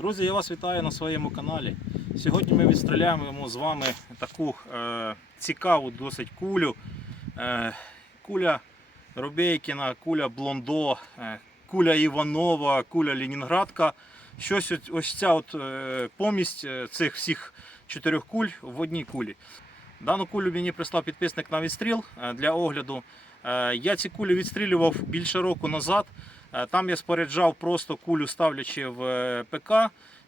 Друзі, я вас вітаю на своєму каналі. Сьогодні ми відстріляємо з вами таку е, цікаву досить кулю. Е, куля Робейкіна, куля Блондо, е, куля Іванова, куля Ленінградка. Щось ось ця от, е, помість е, цих всіх чотирьох куль в одній кулі. Дану кулю мені прислав підписник на відстріл е, для огляду. Е, Я ці кулі відстрілював більше року назад. Е, Там я споряджав просто кулю, ставлячи в е, ПК,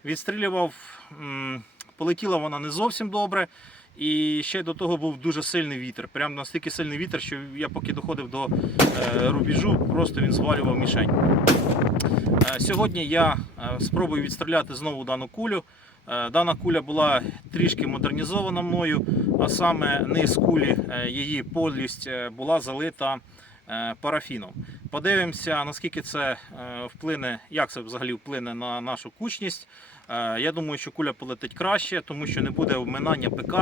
відстрілював, полетіла вона не зовсім добре. І ще до того був дуже сильний вітер. Прям настільки сильний вітер, що я поки доходив до е, рубежу, просто він звалював мішень. Сьогодні я спробую відстріляти знову дану кулю. Дана куля була трішки модернізована мною, а саме низ кулі, її подлість була залита парафіном. Подивимося, наскільки це е, вплине, як це взагалі вплине на нашу кучність. Е, Я думаю, що куля полетить краще, тому що не буде вминання ПК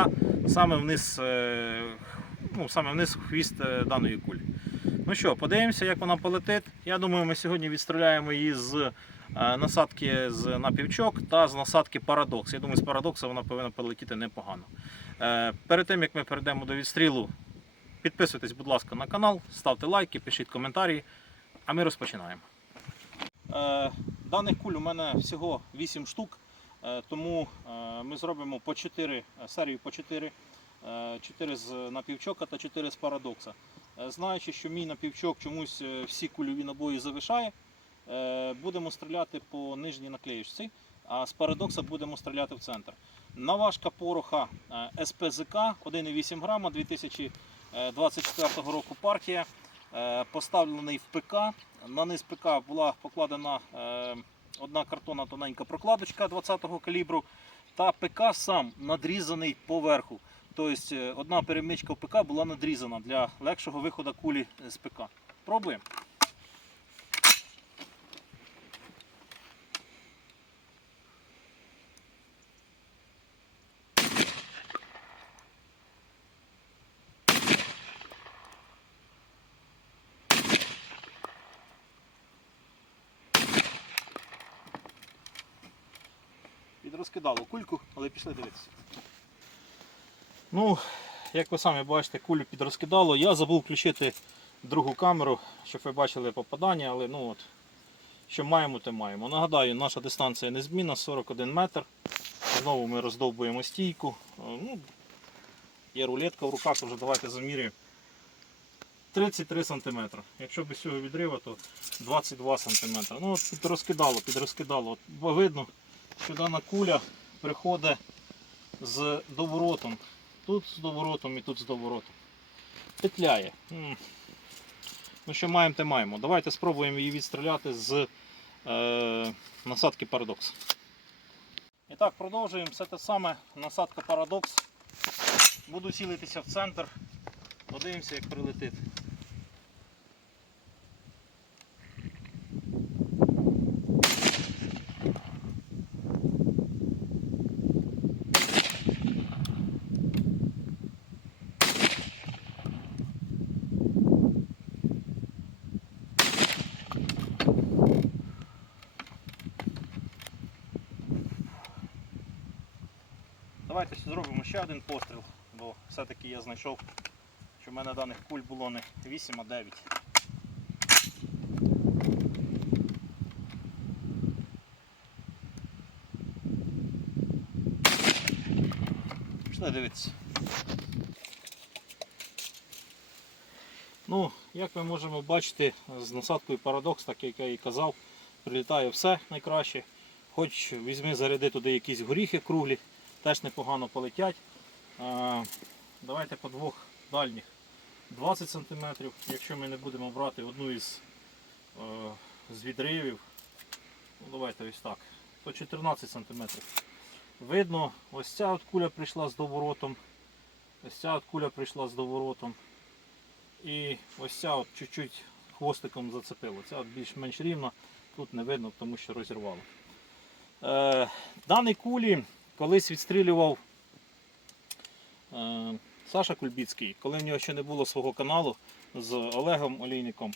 саме вниз, е, ну, саме вниз хвіст е, даної кулі. Ну що, подивимося, як вона полетить. Я думаю, ми сьогодні відстріляємо її з е, насадки з напівчок та з насадки парадокс. Я думаю, з парадокса вона повинна полетіти непогано. Е, Перед тим як ми перейдемо до відстрілу, підписуйтесь, будь ласка, на канал, ставте лайки, пишіть коментарі, а ми розпочинаємо. Е, Даних куль у мене всього 8 штук, е, тому е, ми зробимо по 4 е, серію по 4. 4 з напівчока та 4 з парадокса. Знаючи, що мій напівчок чомусь всі кульові набої завишає, будемо стріляти по нижній наклеїчці, а з парадокса будемо стріляти в центр. Наважка пороха СПЗК 1,8 грама 2024 року партія. Е, Поставлений в ПК. На низ ПК була покладена е, одна картонна тоненька прокладочка 20-го калібру. Та ПК сам надрізаний поверху. Тобто е, одна перемичка в ПК була надрізана для легшого виходу кулі з ПК. Пробуємо. Підрозкидало кульку, але пішли дивитися. Ну, як ви самі бачите, кулю підрозкидало. Я забув включити другу камеру, щоб ви бачили попадання, але ну от, що маємо, те маємо. Нагадаю, наша дистанція незмінна 41 метр. Знову ми роздовбуємо стійку. Е, Ну, є рулетка в руках, вже давайте замірюємо. 33 см. Якщо без цього відрива, то 22 см. Ну, от підрозкидало, підрозкидало. От, видно, що дана куля приходить з доворотом. Тут з доворотом і тут з доворотом. Петляє. Ну що маємо, те маємо. Давайте спробуємо її відстріляти з е, насадки парадокс. І так, продовжуємо все те саме. Насадка парадокс. Буду цілитися в центр. Подивимося, як прилетить. Давайте зробимо ще один постріл, бо все-таки я знайшов, що в мене даних куль було не 8, а 9. Пішли дивитися. Ну, як ми можемо бачити, з насадкою парадокс, так як я і казав, прилітає все найкраще. Хоч візьми заряди туди якісь горіхи круглі, теж непогано полетять. Давайте по двох дальніх 20 см, якщо ми не будемо брати одну із е, з відривів, ну, давайте ось так, то 14 см. Видно, ось ця от куля прийшла з доворотом, ось ця от куля прийшла з доворотом. І ось ця от чуть-чуть хвостиком зацепило. Ця більш-менш рівна, тут не видно, тому що розірвало. Е, даний кулі колись відстрілював е, Саша Кульбіцький, коли в нього ще не було свого каналу з Олегом Олійником.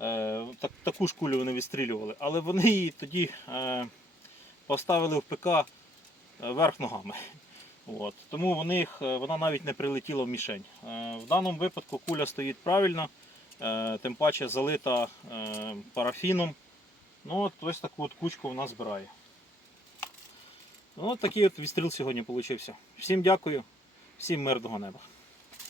Е, так, таку ж кулю вони відстрілювали, але вони її тоді е, поставили в ПК е, верх ногами. От. Тому в них, е, вона навіть не прилетіла в мішень. Е, В даному випадку куля стоїть правильно, е, тим паче залита е, парафіном. Ну, от ось таку от кучку вона збирає. Ну, от такий от відстріл сьогодні вийшов. Всім дякую, всім мирного неба.